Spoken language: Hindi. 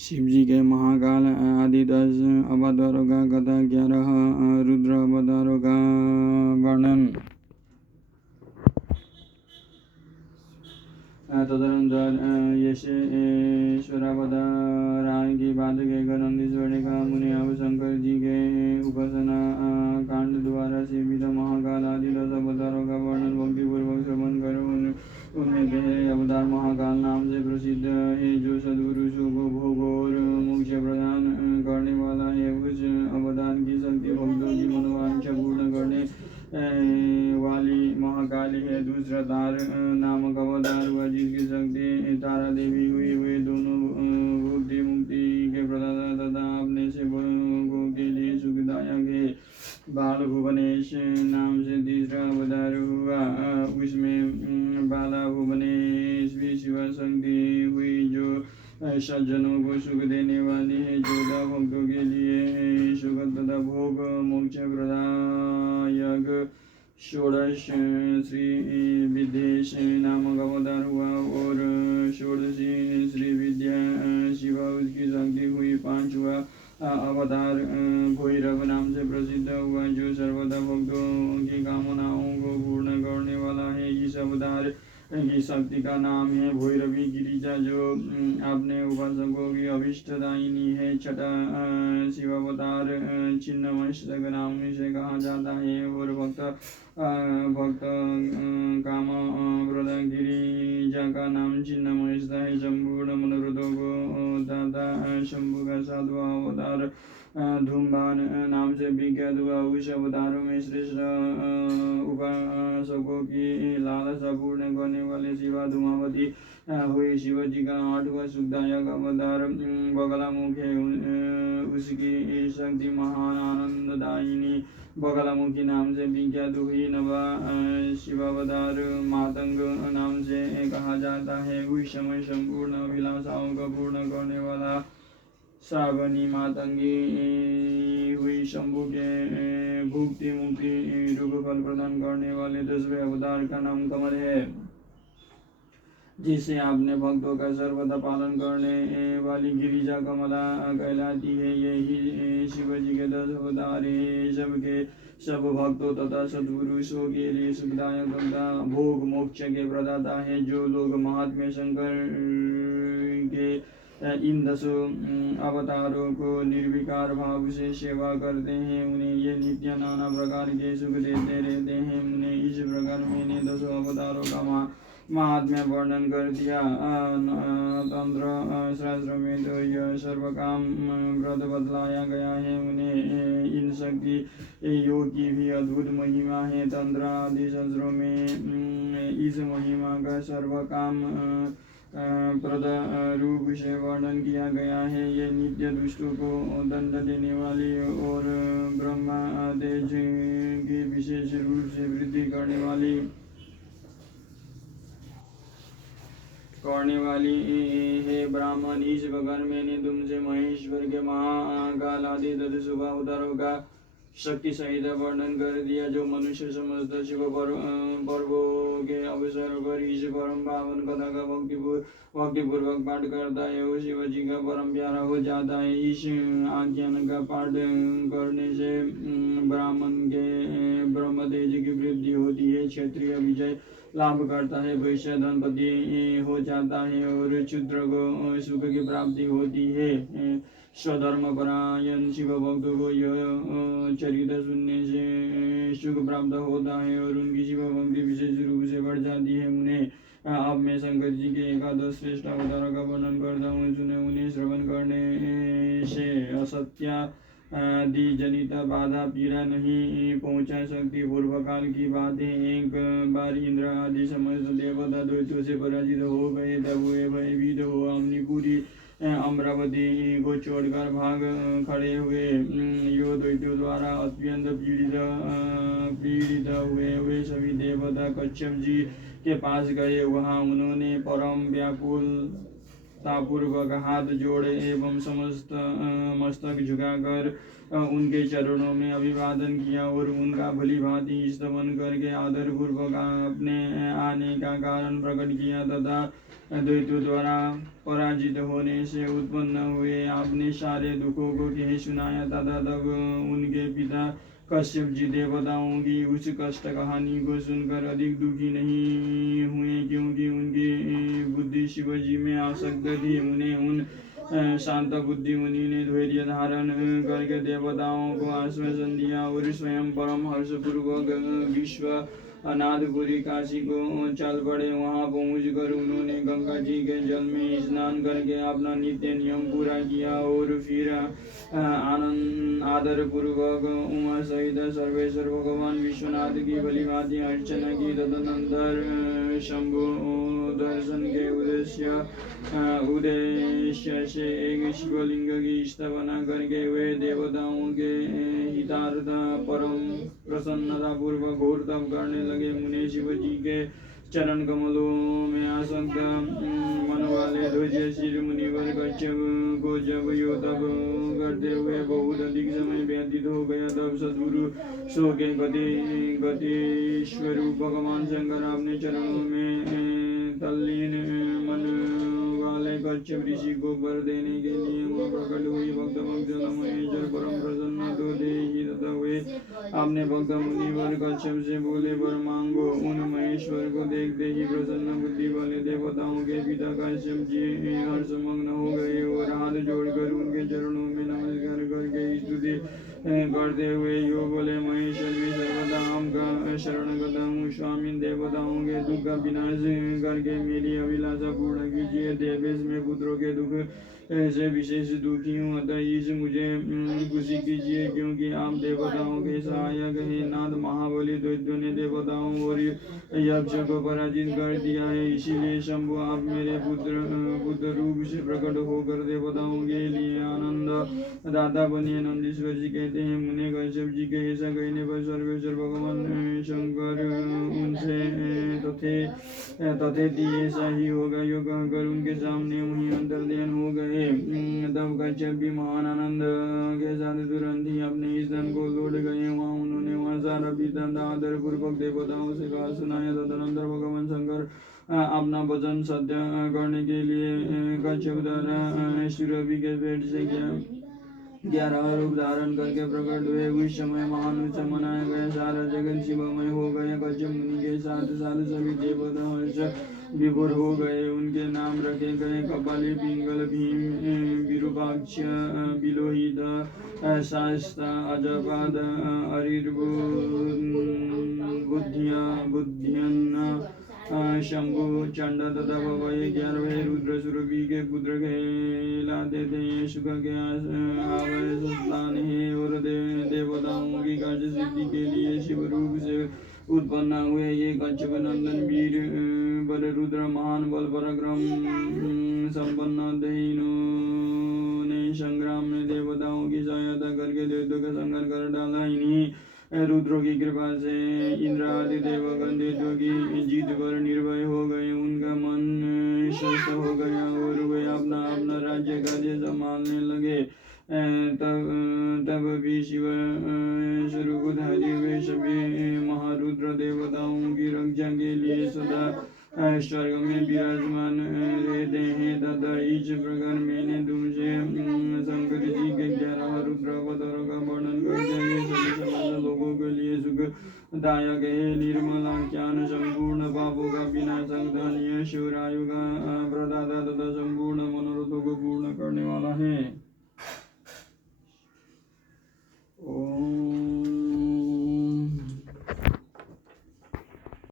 शिव जी के महाकाल आदि 10 अवतारों का कथा 11 रुद्र अवतारों का वर्णन। तदनंतर यशेश्वरावताराय की बात कहकर नंदीश्वर का मुनि अब शंकर जी के उपासना कांड द्वारा सेवित महाकाल आदि 10 अवतारों का वर्णन भक्तिपूर्वक श्रवण करो। उनमें पहले अवतार महाकाल नाम से प्रसिद्ध है, जो सद्पुरुषों को भोग और मोक्ष प्रदान करने वाला है। उस अवतार की शक्ति भक्तों की मनोवांछा पूर्ण करने वाली महाकाली है। दूसरा तार नामक अवतार हुआ, जिसकी शक्ति तारा देवी हुई। वे दोनों भुक्ति मुक्ति के प्रदाता तथा अपने सेवकों के लिए सुखदायक है। बाल भुवनेश नाम से तीसरा अवतार हुआ, उसमें बाला भुवनेश शिवा शक्ति हुई, जो सज्जनों को सुख देने वाली है। 14 भक्तों के लिए सुख तथा भोग मोक्ष प्रदायक षोडश श्री विद्येश नामक अवतार हुआ, और षोडशी श्री विद्या शिवा उसकी शक्ति हुई। 5वां अवतार भैरव नाम से प्रसिद्ध हुआ, जो सर्वदा भक्तों की कामनाओं को पूर्ण करने वाला है। इस अवतार की शक्ति का नाम है भैरवी गिरिजा, जो अपने उपासकों की अभिष्टदायिनी है। 6ठा शिवावतार छिन्नमस्तक नाम से कहा जाता है, और भक्त काम प्रदा गिरिजा का नाम छिन्नमस्तक है। संपूर्ण मनोरथों को दाता शंभु का 7वां अवतार धूमवान नाम से विख्यात हुआ। उस अवतारों में श्रेष्ठ उपासकों की लालसा पूर्ण करने वाले शिवा धूमावती हुई। शिव जी का 8वां सुखदायक अवतार बगलामुख है, उसकी शक्ति महान आनंददायिनी बगलामुखी नाम से विख्यात हुई। 9वां शिवावतार मातंग नाम से कहा जाता है। उस समय संपूर्ण अभिलाषाओं को पूर्ण करने वाला श्रावणी मातंगी हुई। शंभु के भुक्ति मुक्ति रूप फल प्रदान करने वाले 10वें अवतार का नाम कमल है, जिसे आपने भक्तों का सर्वदा पालन करने वाली गिरिजा कमला कहलाती है। यही शिव जी के 10 अवतार है। सबके सब भक्तों तथा सद्पुरुषों के लिए सुखदायक तथा भोग मोक्ष के प्रदाता है। जो लोग महात्म्य शंकर के इन 10 अवतारों को निर्विकार भाव से सेवा करते हैं, उन्हें ये नित्य नाना प्रकार के सुख देते रहते हैं। उन्हें इस प्रकार मैंने 10 अवतारों का महात्म्य वर्णन कर दिया। तंत्र शास्त्र में तो यह सर्वकाम व्रत बतलाया गया है। उन्हें इन शक्ति योग की भी अद्भुत महिमा है। तंत्र आदि शास्त्रों में इस महिमा का सर्वकाम प्रद रूप से वर्णन किया गया है। ये नित्य दुष्टों को दंड देने वाली और ब्रह्मा तेज की विशेष रूप से वृद्धि करने वाली है। ब्राह्मण, इस प्रकार मैंने तुमसे महेश्वर के महाकाल आदि 10 शुभ अवतारों का शक्ति सहित वर्णन कर दिया। जो मनुष्य समस्त शिव पर्वों के अवसर पर इस परम पावन कथा का भक्तिपूर्वक पाठ करता है, वो शिव जी का परम प्यारा हो जाता है। इस आख्यान का पाठ करने से ब्राह्मण के ब्रह्म तेज की वृद्धि होती है, क्षत्रिय विजय लाभ करता है, वैश्य धनपति हो जाता है, और शूद्र को सुख की प्राप्ति होती है। स्वधर्म परायण शिव भक्तों को यह चरित्र सुनने से सुख प्राप्त होता है, और उनकी शिव भक्ति विशेष रूप से बढ़ जाती है। उन्हें अब मैं शंकर जी के 11 श्रेष्ठ अवतारों का वर्णन करता हूँ। सुने, उन्हें श्रवण करने से असत्य आदि जनित बाधा पीड़ा नहीं पहुंचा सकती। पूर्व काल की बात है। एक बार इंद्र आदि समस्त देवता दैत्यों से पराजित हो गए। तब वे भयभीत हो अपनी पूरी अमरावती को छोड़कर भाग खड़े हुए। यो दैत्यों द्वारा अत्यंत पीड़ित हुए। वे सभी देवता कच्छप जी के पास गए। वहां उन्होंने परम व्याकुलतापूर्वक हाथ जोड़े एवं समस्त मस्तक झुकाकर उनके चरणों में अभिवादन किया, और उनका भली भांति स्तवन करके आदरपूर्वक अपने आने का कारण प्रकट किया, तथा दैत्यों द्वारा पराजित होने से उत्पन्न हुए। आपने सारे दुखों को कह सुनाया तथा तब उनके पिता कश्यप जी देवताओं की उस कष्ट कहानी को सुनकर अधिक दुखी नहीं हुए, क्योंकि उनकी बुद्धि शिव जी में आसक्त थी। उन्हें उन शांत बुद्धि मुनि ने धैर्य धारण करके देवताओं को आश्वासन दिया और स्वयं परम हर्षपूर्वक विश्व अनाथपुरी काशी को चल पड़े। वहां पहुंचकर उन्होंने गंगा जी के जल में स्नान करके अपना नित्य नियम पूरा किया और फिर आनंद आदर पूर्वक उमा सहित सर्वेश्वर भगवान विश्वनाथ की भलीभांति अर्चना की। तदनंतर शंभु दर्शन के उद्देश्य से एक शिवलिंग की स्थापना करके वे देवताओं के हितार्थ परम प्रसन्नता पूर्वक घोर तप करने लगे। मुने शिव जी के चरण कमलों में आसक्त मन वाले धैर्यशील मुनिवर कश्यप को जब यो तप करते हुए बहुत अधिक समय व्यतीत हो गया, तब सद्गुरु सो के गति स्वरूप भगवान शंकर अपने चरणों में तल्लीन मन वाले कश्यप ऋषि को वर देने के लिए वह प्रकट हुई। भक्त महेश्वर परम प्रसन्न तो देही तथा वे अपने भक्त मुनिवर कश्यप से बोले, वर मांगो। उन महेश्वर को देखते ही प्रसन्न बुद्धि वाले देवताओं के पिता कश्यप जी हर्षमग्न हो गए और हाथ जोड़कर उनके चरणों में नमस्कार करके स्तुति करते हुए यो बोले, महेश्वर में सर्वदा आपका शरणगत हूँ। स्वामी देवताओं के दुख का विनाश करके मेरी अभिलाषा पूर्ण कीजिए। देवेश में पुत्रों के दुख से विशेष दुखी हूँ, अतः इस मुझे खुशी कीजिए, क्योंकि आप देवताओं के सहायक हैं। नाथ महाबली दैत्यों ने देवताओं और यक्ष को पराजित कर दिया है, इसीलिए शंभु आप मेरे पुत्र रूप से प्रकट होकर देवताओं के लिए आनंद दाता बनिए। नंदीश्वर जी कहते हैं, मुने कश्यप जी के ऐसा कहने पर सर्वेश्वर भगवान शंकर उनसे तथेति ऐसा ही होगा यो कहकर उनके सामने वहीं अंतर्ध्यान हो गए। तब कश्यप भी महान आनंद के साथ तुरंत ही अपने स्थान को लौट गए। उन्होंने वहाँ सारा वृत्तांत आदर पूर्वक देवताओं से कहा सुनाया। तदनंतर भगवान शंकर अपना वचन सत्य करने के लिए कश्यप द्वारा सुरभि के पेट से 11 रूप धारण करके प्रकट हुए। उस समय महान उत्सव मनाया गया, सारा जगत शिवमय हो गया। कश्यप मुनि के साथ साथ सभी देवता हर्ष विभोर हो गए। उनके नाम रखे गए कपाली, पिंगल, भीम, विरूपाक्ष, बिलोहित, शास्ता, अजपाद, बुद्धियन, शंभु, चंड तथा भवय। 11वें रुद्र सुरभि के पुत्र कहलाते थे। सुख के आवास स्थान है और देवताओं की कार्य सिद्धि के लिए शिव रूप से उत्पन्न हुए। ये कश्यप नंदन वीर वर रुद्र महान बल पराक्रम संपन्न थे। इन्होंने संग्राम में देवताओं की सहायता करके दैत्यों का संहार कर डाला। इन्हीं रुद्रों की कृपा से इंद्र आदि देवगण दैत्यों की जीत पर निर्भय हो गए। उनका मन स्वस्थ हो गया और वे अपना अपना राज्य कार्य संभालने लगे। तब भी शिव स्वरूपधारी वे सभी महारुद्र देवताओं की रक्षा के लिए सदा स्वर्ग में विराजमान रहते हैं। तथा इस प्रकार मैंने तुमसे शंकर जी के 11 रुद्र अवतारों का वर्णन कर दिया। ये सभी समस्त लोगों के लिए सुखदायक है, निर्मल आख्यान, संपूर्ण पापों का विनाशक, धन, यश और आयु का प्रदाता तथा संपूर्ण मनोरथों को पूर्ण करने वाला है।